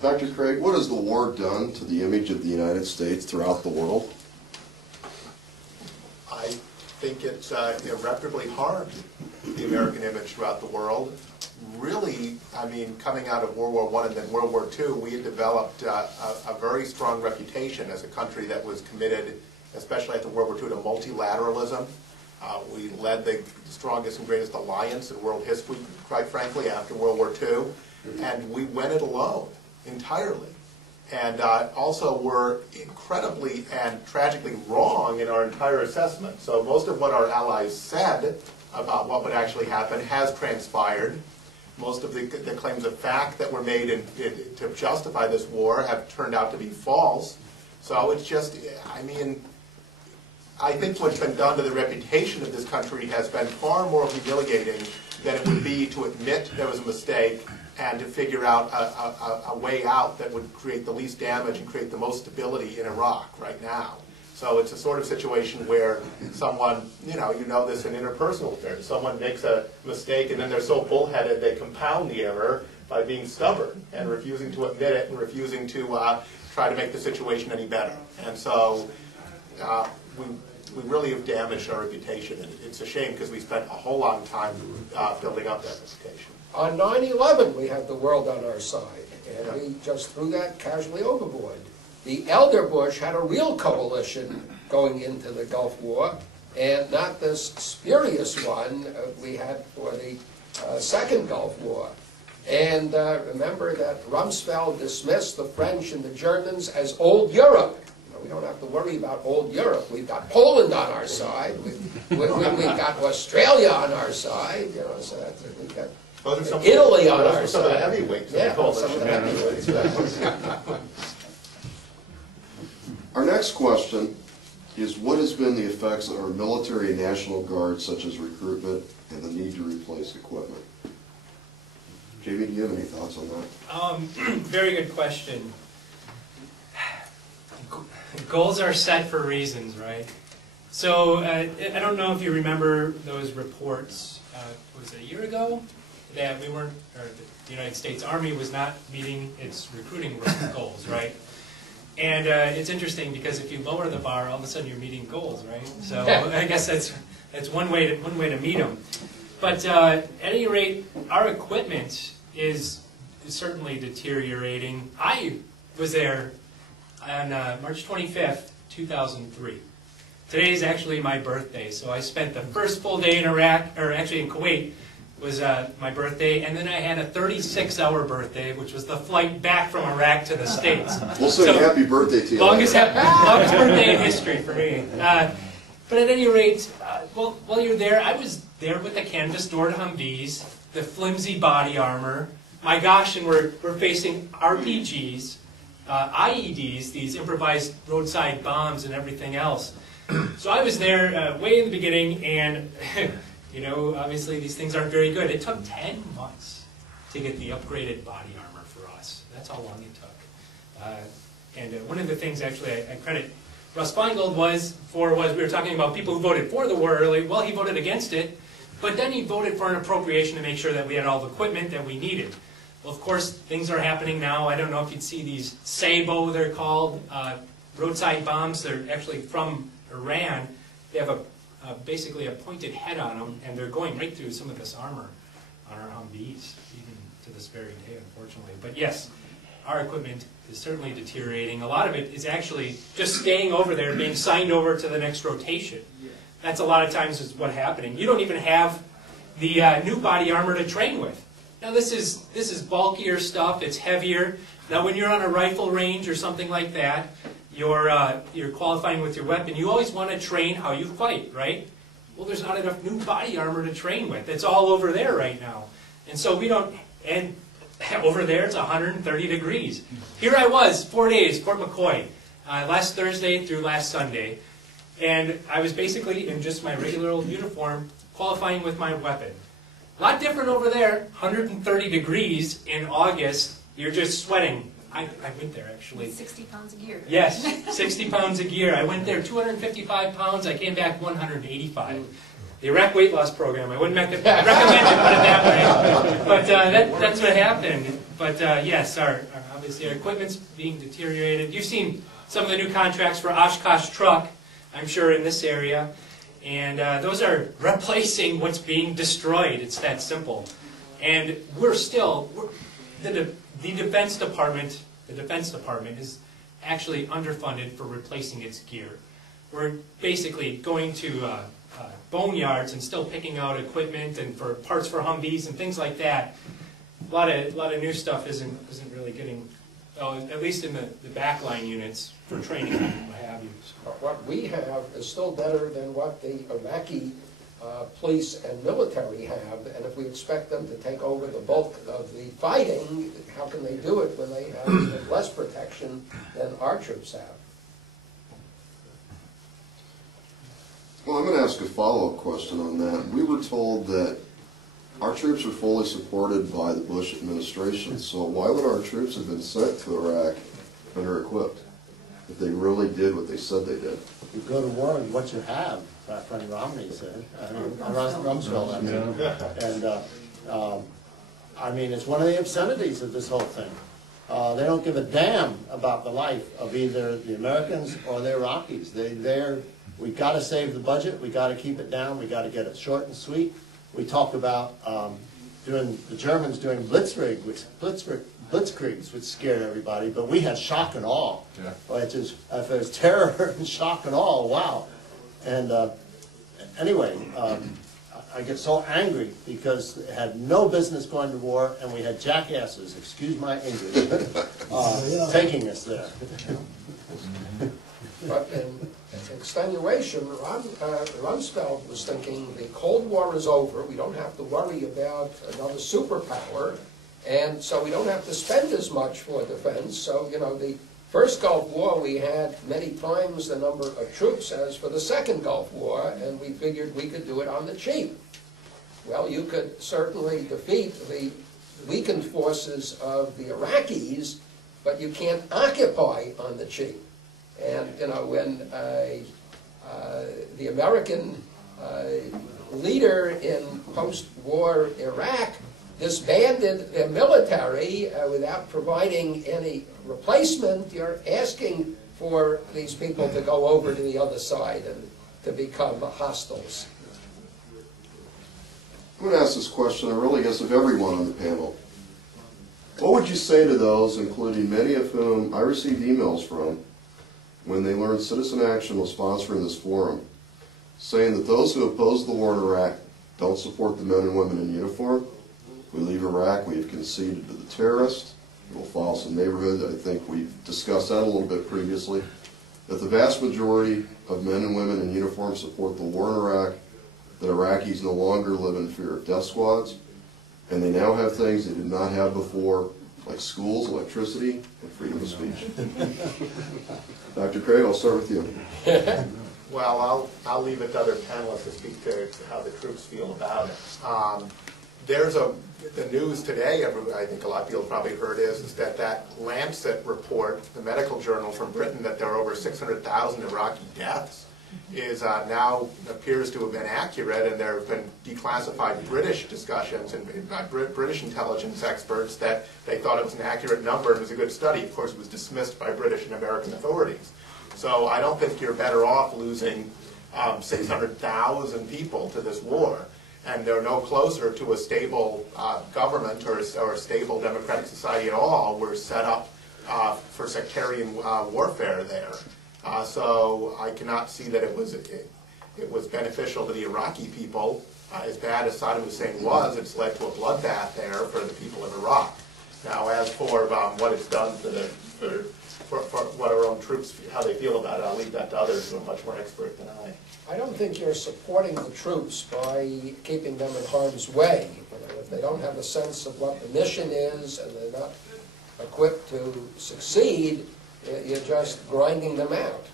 Dr. Craig, what has the war done to the image of the United States throughout the world? I think it's irreparably harmed the American image throughout the world. Really, I mean, coming out of World War I and then World War II, we had developed a very strong reputation as a country that was committed, especially after World War II, to multilateralism. We led the strongest and greatest alliance in world history, quite frankly, after World War II, and we went it alone entirely. And also were incredibly and tragically wrong in our entire assessment. So most of what our allies said about what would actually happen has transpired. Most of the claims of fact that were made to justify this war have turned out to be false. So it's just, I mean, I think what's been done to the reputation of this country has been far more humiliating than it would be to admit there was a mistake and to figure out a way out that would create the least damage and create the most stability in Iraq right now. So it's a sort of situation where someone, you know this in interpersonal affairs, someone makes a mistake and then they're so bullheaded they compound the error by being stubborn and refusing to admit it and refusing to try to make the situation any better. And so we really have damaged our reputation, and it's a shame because we spent a whole long time building up that reputation. On 9/11, we had the world on our side, and we just threw that casually overboard. The elder Bush had a real coalition going into the Gulf War, and not this spurious one we had for the Second Gulf War. And remember that Rumsfeld dismissed the French and the Germans as old Europe. We don't have to worry about old Europe. We've got Poland on our side. We've got Australia on our side. You know, so we've got Italy on our side. Some of the heavyweights. Yeah, some of the heavyweights. Our next question is, what has been the effects on our military and National Guard, such as recruitment and the need to replace equipment? Jamie, do you have any thoughts on that? Very good question. Goals are set for reasons, right? So I don't know if you remember those reports, was it a year ago, that we weren't, or the United States Army was not meeting its recruiting goals, right? And it's interesting because if you lower the bar, all of a sudden you're meeting goals, right? So I guess that's one way to meet them. But at any rate, our equipment is certainly deteriorating. I was there on March 25th, 2003. Today is actually my birthday, so I spent the first full day in Iraq, or actually in Kuwait, was my birthday, and then I had a 36-hour birthday, which was the flight back from Iraq to the States. We'll say happy birthday to you. Longest birthday in history for me. But at any rate, while you're there, I was there with the canvas-doored Humvees, the flimsy body armor. My gosh, and we're facing RPGs, IEDs, these improvised roadside bombs and everything else. So I was there way in the beginning, and you know, obviously these things aren't very good. It took 10 months to get the upgraded body armor for us. That's how long it took. And one of the things, actually, I credit Russ Feingold was we were talking about people who voted for the war early. Well, he voted against it, but then he voted for an appropriation to make sure that we had all the equipment that we needed. Well, of course, things are happening now. I don't know if you'd see these Sabo, they're called, roadside bombs. They're actually from Iran. They have basically a pointed head on them, and they're going right through some of this armor on our Humvees, even to this very day, unfortunately. But yes, our equipment is certainly deteriorating. A lot of it is actually just staying over there, being signed over to the next rotation. That's a lot of times is what's happening. You don't even have the new body armor to train with. Now this is bulkier stuff, it's heavier. Now when you're on a rifle range or something like that, you're qualifying with your weapon, you always want to train how you fight, right? Well, there's not enough new body armor to train with. It's all over there right now. And so we don't, and over there it's 130 degrees. Here I was, 4 days, Fort McCoy, last Thursday through last Sunday, and I was basically in just my regular old uniform, qualifying with my weapon. A lot different over there, 130 degrees in August, you're just sweating. I went there actually. 60 pounds of gear. Yes, 60 pounds of gear. I went there 255 pounds, I came back 185. The Iraq weight loss program, I wouldn't recommend it, put it that way. But that's what happened. But yes, obviously our equipment's being deteriorated. You've seen some of the new contracts for Oshkosh Truck, I'm sure, in this area. And those are replacing what's being destroyed. It's that simple. And we're still, the Defense Department is actually underfunded for replacing its gear. We're basically going to boneyards and still picking out equipment and for parts for Humvees and things like that. A lot of new stuff isn't really getting, at least in the backline units for training and what have you. What we have is still better than what the Iraqi police and military have, and if we expect them to take over the bulk of the fighting, how can they do it when they have less protection than our troops have? Well, I'm going to ask a follow-up question on that. We were told that our troops are fully supported by the Bush administration, so why would our troops have been sent to Iraq under-equipped if they really did what they said they did? You go to war with what you have, my friend Romney said. Rumsfeld, I mean. And, I mean, it's one of the obscenities of this whole thing. They don't give a damn about the life of either the Americans or the Iraqis. We got to save the budget. We got to keep it down. We got to get it short and sweet. We talked about the Germans doing blitzkriegs, which scared everybody, but we had shock and awe. Yeah. Which is, if there's terror and shock and awe, wow. And anyway, I get so angry because it had no business going to war, and we had jackasses, excuse my English, taking us there. But in extenuation, Rumsfeld was thinking the Cold War is over, we don't have to worry about another superpower, and so we don't have to spend as much for defense. So, you know, the first Gulf War we had many times the number of troops as for the second Gulf War, and we figured we could do it on the cheap. Well, you could certainly defeat the weakened forces of the Iraqis, but you can't occupy on the cheap. And, you know, when the American leader in post-war Iraq disbanded their military without providing any replacement, you're asking for these people to go over to the other side and to become hostiles. I'm going to ask this question, I really guess, of everyone on the panel. What would you say to those, including many of whom I received emails from, when they learned Citizen Action was sponsoring this forum, saying that those who oppose the war in Iraq don't support the men and women in uniform? We leave Iraq, we have conceded to the terrorists, it will fall some neighborhood. I think we've discussed that a little bit previously, that the vast majority of men and women in uniform support the war in Iraq, that Iraqis no longer live in fear of death squads, and they now have things they did not have before, like schools, electricity, and freedom of speech. Dr. Craig, I'll start with you. Well, I'll leave it to other panelists to speak to how the troops feel about it. The news today, I think a lot of people probably heard is that Lancet report, the medical journal from Britain, that there are over 600,000 Iraqi deaths, is now appears to have been accurate, and there have been declassified British discussions and by British intelligence experts that they thought it was an accurate number and it was a good study. Of course, it was dismissed by British and American authorities. So I don't think you're better off losing 600,000 people to this war, and they're no closer to a stable government or a stable democratic society at all. We're set up for sectarian warfare there. So I cannot see that it was beneficial to the Iraqi people. As bad as Saddam Hussein was, it's led to a bloodbath there for the people of Iraq. Now, as for what it's done for what our own troops, how they feel about it, I'll leave that to others who are much more expert than I. I don't think you're supporting the troops by keeping them in harm's way. You know, if they don't have a sense of what the mission is and they're not equipped to succeed, you're just grinding them out.